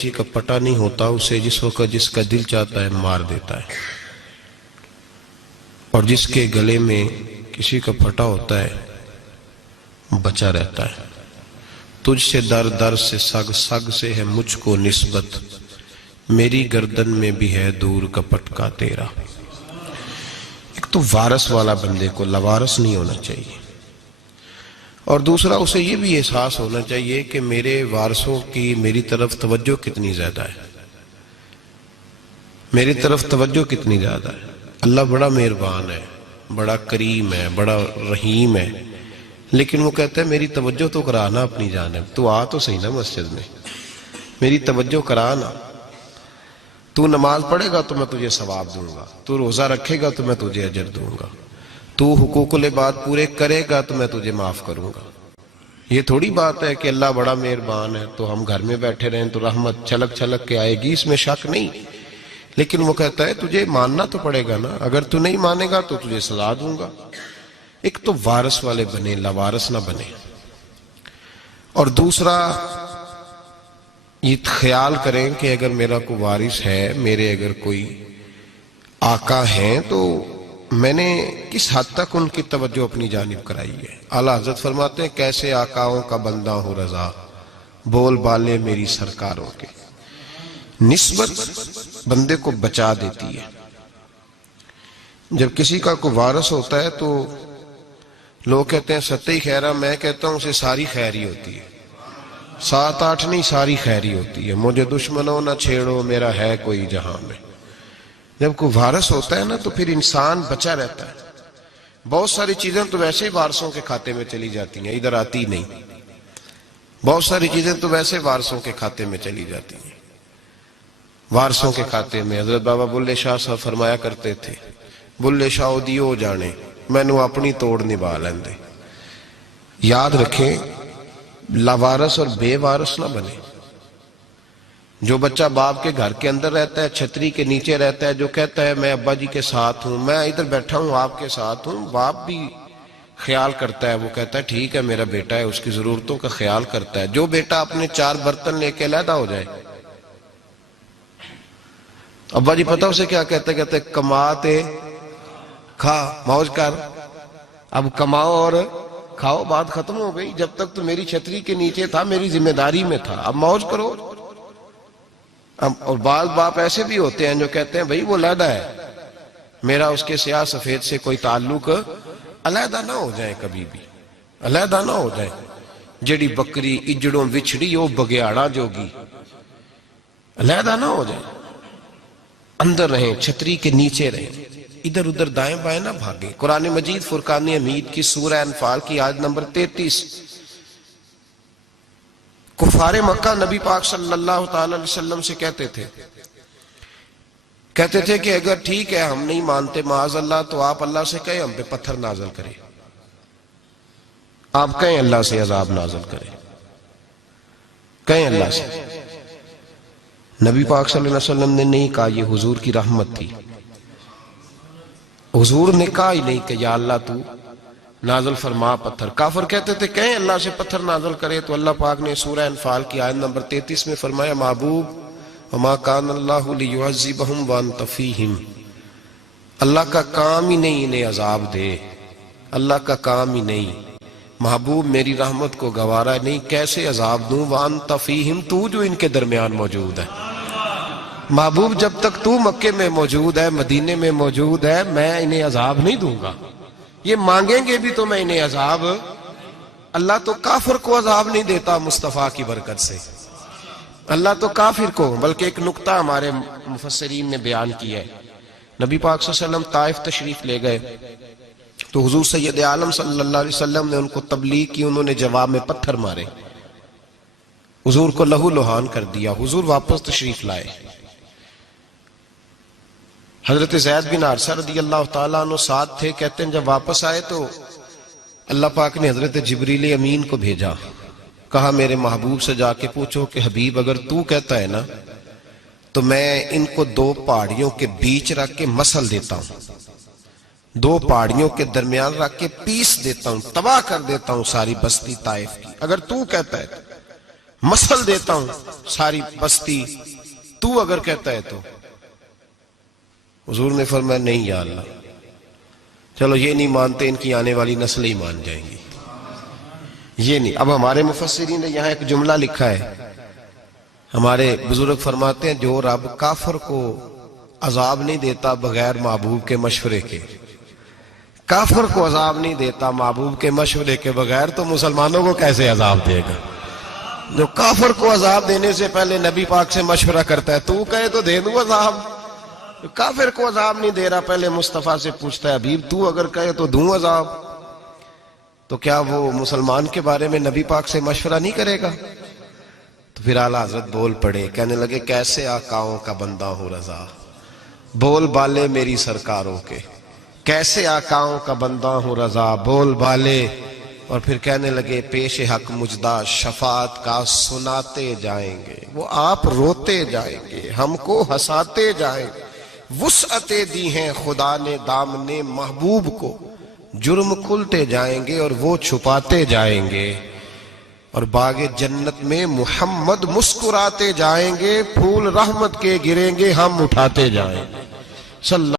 کسی کا پتہ نہیں ہوتا اسے جس وقت جس کا دل چاہتا ہے مار دیتا ہے، اور جس کے گلے میں کسی کا پھٹا ہوتا ہے بچا رہتا ہے۔ تجھ سے در در سے سگ سگ سے ہے مجھ کو نسبت، میری گردن میں بھی ہے دور کا پٹکا تیرا۔ ایک تو وارث والا بندے کو لوارث نہیں ہونا چاہیے، اور دوسرا اسے یہ بھی احساس ہونا چاہیے کہ میرے وارثوں کی میری طرف توجہ کتنی زیادہ ہے، میری طرف توجہ کتنی زیادہ ہے۔ اللہ بڑا مہربان ہے، بڑا کریم ہے، بڑا رحیم ہے، لیکن وہ کہتا ہے میری توجہ تو کرانا اپنی جانب، تو آ تو صحیح نا مسجد میں، میری توجہ کرانا۔ تو نماز پڑھے گا تو میں تجھے ثواب دوں گا، تو روزہ رکھے گا تو میں تجھے اجر دوں گا، تو حقوق العباد پورے کرے گا تو میں تجھے معاف کروں گا۔ یہ تھوڑی بات ہے کہ اللہ بڑا مہربان ہے تو ہم گھر میں بیٹھے رہیں تو رحمت چھلک چھلک کے آئے گی، اس میں شک نہیں، لیکن وہ کہتا ہے تجھے ماننا تو پڑے گا نا، اگر تو نہیں مانے گا تو تجھے سزا دوں گا۔ ایک تو وارث والے بنے، لوارث نہ بنے، اور دوسرا یہ خیال کریں کہ اگر میرا کوئی وارث ہے، میرے اگر کوئی آقا ہیں تو میں نے کس حد تک ان کی توجہ اپنی جانب کرائی ہے۔ اعلیٰ حضرت فرماتے ہیں کیسے آقاؤں کا بندہ ہوں رضا، بول بالے میری سرکاروں کے۔ نسبت بندے کو بچا دیتی ہے۔ جب کسی کا کوئی وارث ہوتا ہے تو لوگ کہتے ہیں ستّی خیرہ، میں کہتا ہوں اسے ساری خیر ہی ہوتی ہے، 7-8 نہیں، ساری خیر ہی ہوتی ہے۔ مجھے دشمنوں نہ چھیڑو، میرا ہے کوئی جہاں میں۔ جب کوئی وارث ہوتا ہے نا تو پھر انسان بچا رہتا ہے۔ بہت ساری چیزیں تو ویسے ہی وارثوں کے کھاتے میں چلی جاتی ہیں، ادھر آتی نہیں۔ بہت ساری چیزیں تو ویسے وارثوں کے کھاتے میں چلی جاتی ہیں۔ وارثوں کے کھاتے میں حضرت بابا بلے شاہ صاحب فرمایا کرتے تھے، بلے شاہ دیو جانے میں نو اپنی توڑ نبھا لیندے۔ یاد رکھیں لاوارث اور بے وارث نہ بنے۔ جو بچہ باپ کے گھر کے اندر رہتا ہے، چھتری کے نیچے رہتا ہے، جو کہتا ہے میں ابا جی کے ساتھ ہوں، میں ادھر بیٹھا ہوں آپ کے ساتھ ہوں، باپ بھی خیال کرتا ہے، وہ کہتا ہے ٹھیک ہے میرا بیٹا ہے، اس کی ضرورتوں کا خیال کرتا ہے۔ جو بیٹا اپنے 4 برتن لے کے علیحدہ ہو جائے، ابا جی پتہ اسے کیا کہتے کہتے کماتے کھا موج کر، اب کماؤ اور کھاؤ، بات ختم ہو گئی۔ جب تک تو میری چھتری کے نیچے تھا، میری ذمہ داری میں تھا، اب موج کرو۔ اور بعض باپ ایسے بھی ہوتے ہیں جو کہتے ہیں بھئی وہ علیحدہ ہے، میرا اس کے سیاہ سفید سے کوئی تعلق، علیحدہ نہ ہو جائیں، کبھی بھی علیحدہ نہ ہو جائیں۔ جڑی بکری اجڑوں وچھڑی وہ بگیاڑا جوگی، علیحدہ نہ ہو جائیں، اندر رہیں، چھتری کے نیچے رہیں، ادھر ادھر دائیں بائیں نہ بھاگیں۔ قرآن مجید فرقان حمید کی سورہ انفال کی آیت نمبر 33، کفار مکہ نبی پاک صلی اللہ تعالی علیہ وسلم سے کہتے تھے کہ اگر ٹھیک ہے ہم نہیں مانتے معاذ اللہ تو آپ اللہ سے کہیں ہم پہ پتھر نازل کریں، آپ کہیں اللہ سے عذاب نازل کریں، کہیں اللہ سے۔ نبی پاک صلی اللہ علیہ وسلم نے نہیں کہا، یہ حضور کی رحمت تھی، حضور نے کہا ہی نہیں کہ یا اللہ تو نازل فرما پتھر۔ کافر کہتے تھے کہیں اللہ سے پتھر نازل کرے، تو اللہ پاک نے سورہ انفال کی آیت نمبر 33 میں فرمایا محبوب وما کان اللہ لیعذبہم وانت فیہم، اللہ کا کام ہی نہیں انہیں عذاب دے، اللہ کا کام ہی نہیں، محبوب میری رحمت کو گوارا نہیں، کیسے عذاب دوں، وانت فیہم، تو جو ان کے درمیان موجود ہے۔ محبوب جب تک تو مکے میں موجود ہے، مدینے میں موجود ہے، میں انہیں عذاب نہیں دوں گا، یہ مانگیں گے بھی تو میں انہیں عذاب، اللہ تو کافر کو عذاب نہیں دیتا مصطفیٰ کی برکت سے، اللہ تو کافر کو۔ بلکہ ایک نکتہ ہمارے مفسرین نے بیان کیا ہے، نبی پاک صلی اللہ علیہ وسلم طائف تشریف لے گئے تو حضور سید عالم صلی اللہ علیہ وسلم نے ان کو تبلیغ کی، انہوں نے جواب میں پتھر مارے، حضور کو لہو لہان کر دیا، حضور واپس تشریف لائے۔ حضرت زید بن حارثہ رضی اللہ تعالیٰ عنہ ساتھ تھے، کہتے ہیں جب واپس آئے تو اللہ پاک نے حضرت جبریل امین کو بھیجا، کہا میرے محبوب سے جا کے پوچھو کہ حبیب اگر تو کہتا ہے نا تو میں ان کو 2 پہاڑیوں کے بیچ رکھ کے مسل دیتا ہوں، 2 پہاڑیوں کے درمیان رکھ کے پیس دیتا ہوں، تباہ کر دیتا ہوں ساری بستی طائف کی، اگر تو کہتا ہے۔ مثل دیتا ہوں ساری بستی، تو اگر کہتا ہے تو۔ حضور نے فرمایا نہیں یا اللہ، چلو یہ نہیں مانتے، ان کی آنے والی نسلیں ہی مان جائیں گی، یہ نہیں۔ اب ہمارے مفسرین نے یہاں ایک جملہ لکھا ہے، ہمارے بزرگ فرماتے ہیں جو رب کافر کو عذاب نہیں دیتا بغیر محبوب کے مشورے کے، کافر کو عذاب نہیں دیتا محبوب کے مشورے کے بغیر، تو مسلمانوں کو کیسے عذاب دے گا؟ جو کافر کو عذاب دینے سے پہلے نبی پاک سے مشورہ کرتا ہے، تو کہے تو دے دوں عذاب۔ جو کافر کو عذاب نہیں دے رہا پہلے مصطفیٰ سے پوچھتا ہے حبیب تو اگر کہے تو دوں عذاب، تو کیا وہ مسلمان کے بارے میں نبی پاک سے مشورہ نہیں کرے گا؟ تو پھر اعلیٰ حضرت بول پڑے، کہنے لگے کیسے آقاؤں کا بندہ ہوں رضا، بول بالے میری سرکاروں کے، کیسے آقاؤں کا بندہ ہوں رضا، بول بالے۔ اور پھر کہنے لگے پیش حق مجدہ شفاعت کا سناتے جائیں گے، وہ آپ روتے جائیں گے، ہم کو ہنساتے جائیں گے، وسعتیں دی ہیں خدا نے دامن محبوب کو، جرم کھلتے جائیں گے اور وہ چھپاتے جائیں گے، اور باغ جنت میں محمد مسکراتے جائیں گے، پھول رحمت کے گریں گے، ہم اٹھاتے جائیں گے۔ صلی